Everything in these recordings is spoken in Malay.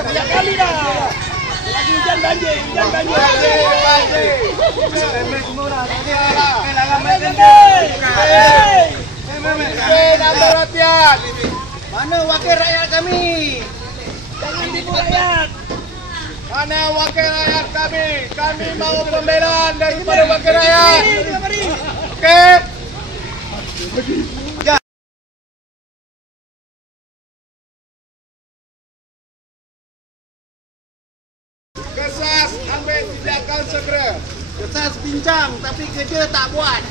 Setiap kali dah. Lagi hujan banjir, hujan banjir. Banjir, banjir. Eh, nak perhatian. Mana wakil rakyat kami? Jangan tipu rakyat. Mana wakil rakyat kami? Kami mahu pembelaan daripada wakil rakyat. Okey? Kesas ambil tindakan segera. Kesas bincang tapi kerja tak buat.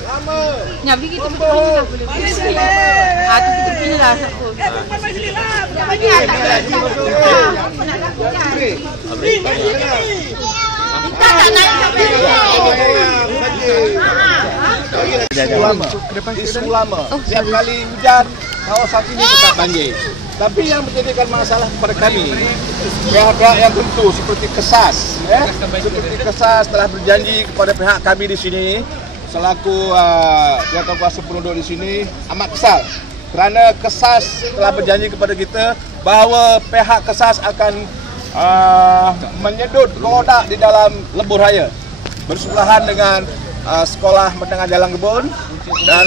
Lama. Nak pergi kita pergi lah boleh. Ah tu kita pergi lah siapa. Eh, bukan sini lah. Ya, sini. tak ada. Tak. Apa nak lakukan? Kita tak naik sampai Isu lama. Isu lama. Setiap kali hujan, kawasan ini tetap banjir. Tapi yang menjadikan masalah kepada kami, pihak-pihak yang tentu seperti Kesas, ya, seperti Kesas telah berjanji kepada pihak kami di sini, selaku uh, jawatan kuasa penduduk di sini, amat kesal. Kerana Kesas telah berjanji kepada kita bahawa pihak Kesas akan uh, menyedut roda di dalam lebur raya bersebelahan dengan uh, sekolah menengah jalan kebun dan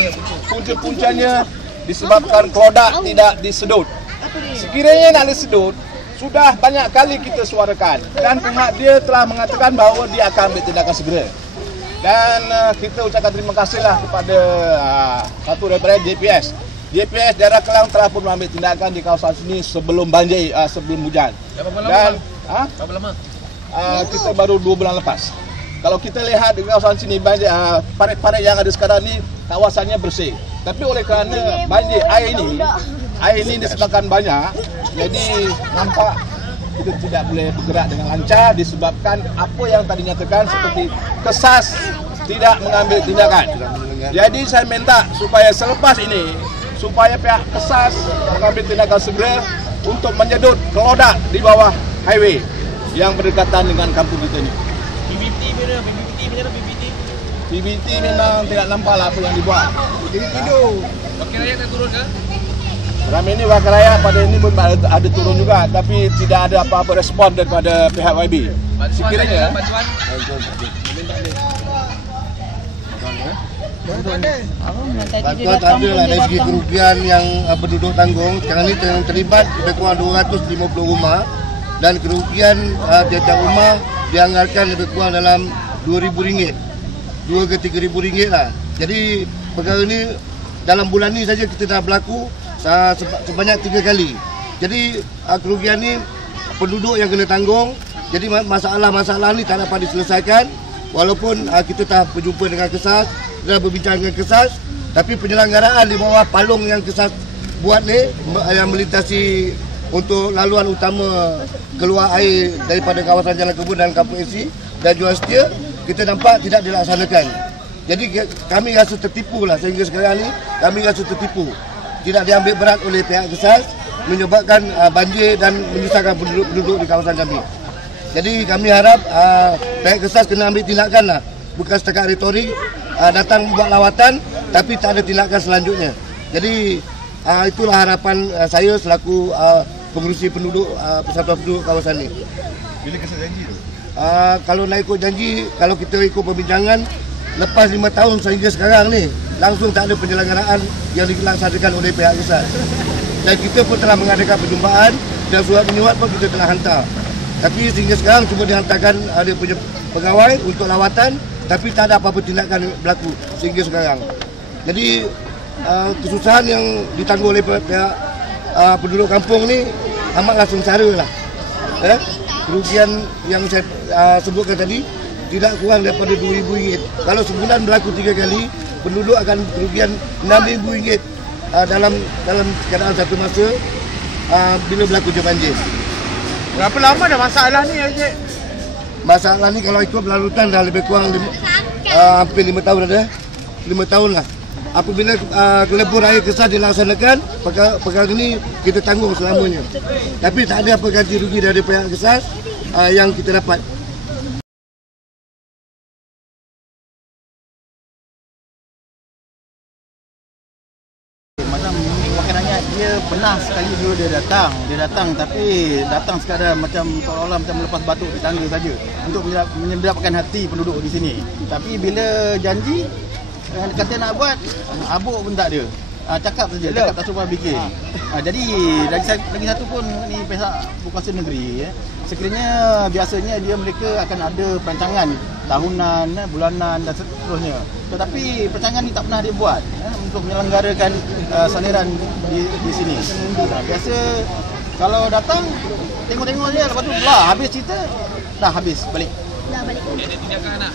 punca-puncanya disebabkan kelodak tidak disedut. Sekiranya nak disedut, sudah banyak kali kita suarakan dan pihak dia telah mengatakan bahawa dia akan ambil tindakan segera. Dan uh, kita ucapkan terima kasihlah kepada uh, satu daripada JPS. JPS daerah Kelang telah pun mengambil tindakan di kawasan sini sebelum banjir, uh, sebelum hujan. Dan ha? Berapa lama? uh, kita baru dua bulan lepas. Kalau kita lihat di kawasan sini banjir uh, parit-parit yang ada sekarang ni kawasannya bersih. Tapi oleh kerana banjir air ini air ini disebabkan banyak jadi nampak kita tidak boleh bergerak dengan lancar disebabkan apa yang tadi nyatakan seperti kesas tidak mengambil tindakan. Jadi saya minta supaya selepas ini supaya pihak kesas mengambil tindakan segera untuk menyedut kelodak di bawah highway yang berdekatan dengan kampung kita ini. BBT mana? BBT mana BBT? PBT memang tidak nampak lah apa yang dibuat. Jadi tidur. Wakil rakyat tak turun ke? Ramai ini wakil rakyat pada ini pun ada, ada turun juga tapi tidak ada apa-apa respon daripada pihak YB. Sekiranya bantuan. Bantuan tak ada lah dari segi kerugian yang uh, penduduk tanggung. Sekarang ni ter- terlibat lebih kurang 250 rumah dan kerugian uh, tiap-tiap rumah dianggarkan lebih kurang dalam RM2,000. 2 ke RM3,000 lah. Jadi perkara ni dalam bulan ni saja kita dah berlaku seba- sebanyak tiga kali. Jadi uh, kerugian ni penduduk yang kena tanggung. Jadi ma- masalah-masalah ni tak dapat diselesaikan walaupun uh, kita telah berjumpa dengan kesas, dah berbincang dengan kesas tapi penyelenggaraan di bawah palung yang kesas buat ni yang melintasi untuk laluan utama keluar air daripada kawasan Jalan Kebun dan Kampung AC dan jual setia kita nampak tidak dilaksanakan. Jadi kami rasa tertipu lah sehingga sekarang ni kami rasa tertipu. Tidak diambil berat oleh pihak kesas menyebabkan uh, banjir dan menyusahkan penduduk-penduduk di kawasan kami. Jadi kami harap uh, pihak kesas kena ambil tindakan lah. Bukan setakat retorik, uh, datang buat lawatan tapi tak ada tindakan selanjutnya. Jadi uh, itulah harapan uh, saya selaku uh, pengurusi penduduk uh, persatuan penduduk kawasan ini. bila kesas janji tu? Uh, kalau nak ikut janji, kalau kita ikut perbincangan, lepas lima tahun sehingga sekarang ni, langsung tak ada penyelenggaraan yang dilaksanakan oleh pihak kesas. Dan kita pun telah mengadakan perjumpaan dan surat menyuat pun kita telah hantar. Tapi sehingga sekarang cuma dihantarkan ada punya pegawai untuk lawatan tapi tak ada apa-apa tindakan berlaku sehingga sekarang. Jadi uh, kesusahan yang ditanggung oleh pihak uh, penduduk kampung ni amatlah sengsara lah. Eh? Kerugian yang saya uh, sebutkan tadi tidak kurang daripada RM2,000. Kalau sebulan berlaku tiga kali, penduduk akan kerugian RM6,000 uh, dalam dalam keadaan satu masa uh, bila berlaku hujan banjir. Berapa lama dah masalah ni Encik? Masalah ni kalau ikut berlarutan dah lebih kurang lima, uh, hampir lima tahun ada. Lima tahun lah. Apabila uh, lebur air kesal dilaksanakan, perkara, perkara ini kita tanggung selamanya. Tapi tak ada apa ganti rugi dari pihak kesal uh, yang kita dapat. Pernah sekali dulu dia datang. Dia datang tapi datang sekadar macam seolah-olah macam melepas batuk di tangga saja untuk menyedap, menyedapkan hati penduduk di sini. Tapi bila janji eh, kata nak buat, ah, abuk pun tak ada. Ah, cakap saja, cakap tak cuba bikin. Ah, jadi lagi, lagi satu pun ni pihak berkuasa negeri ya. Sekiranya biasanya dia mereka akan ada perancangan tahunan, eh, bulanan dan seterusnya. Tetapi perancangan ni tak pernah dia buat eh, untuk menyelenggarakan uh, saliran di, di sini. Ah, biasa kalau datang tengok-tengok je lepas tu lah habis cerita dah habis balik. Dah balik. Dia ada tindakan nak.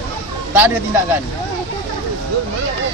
Tak ada tindakan. Deus, mano.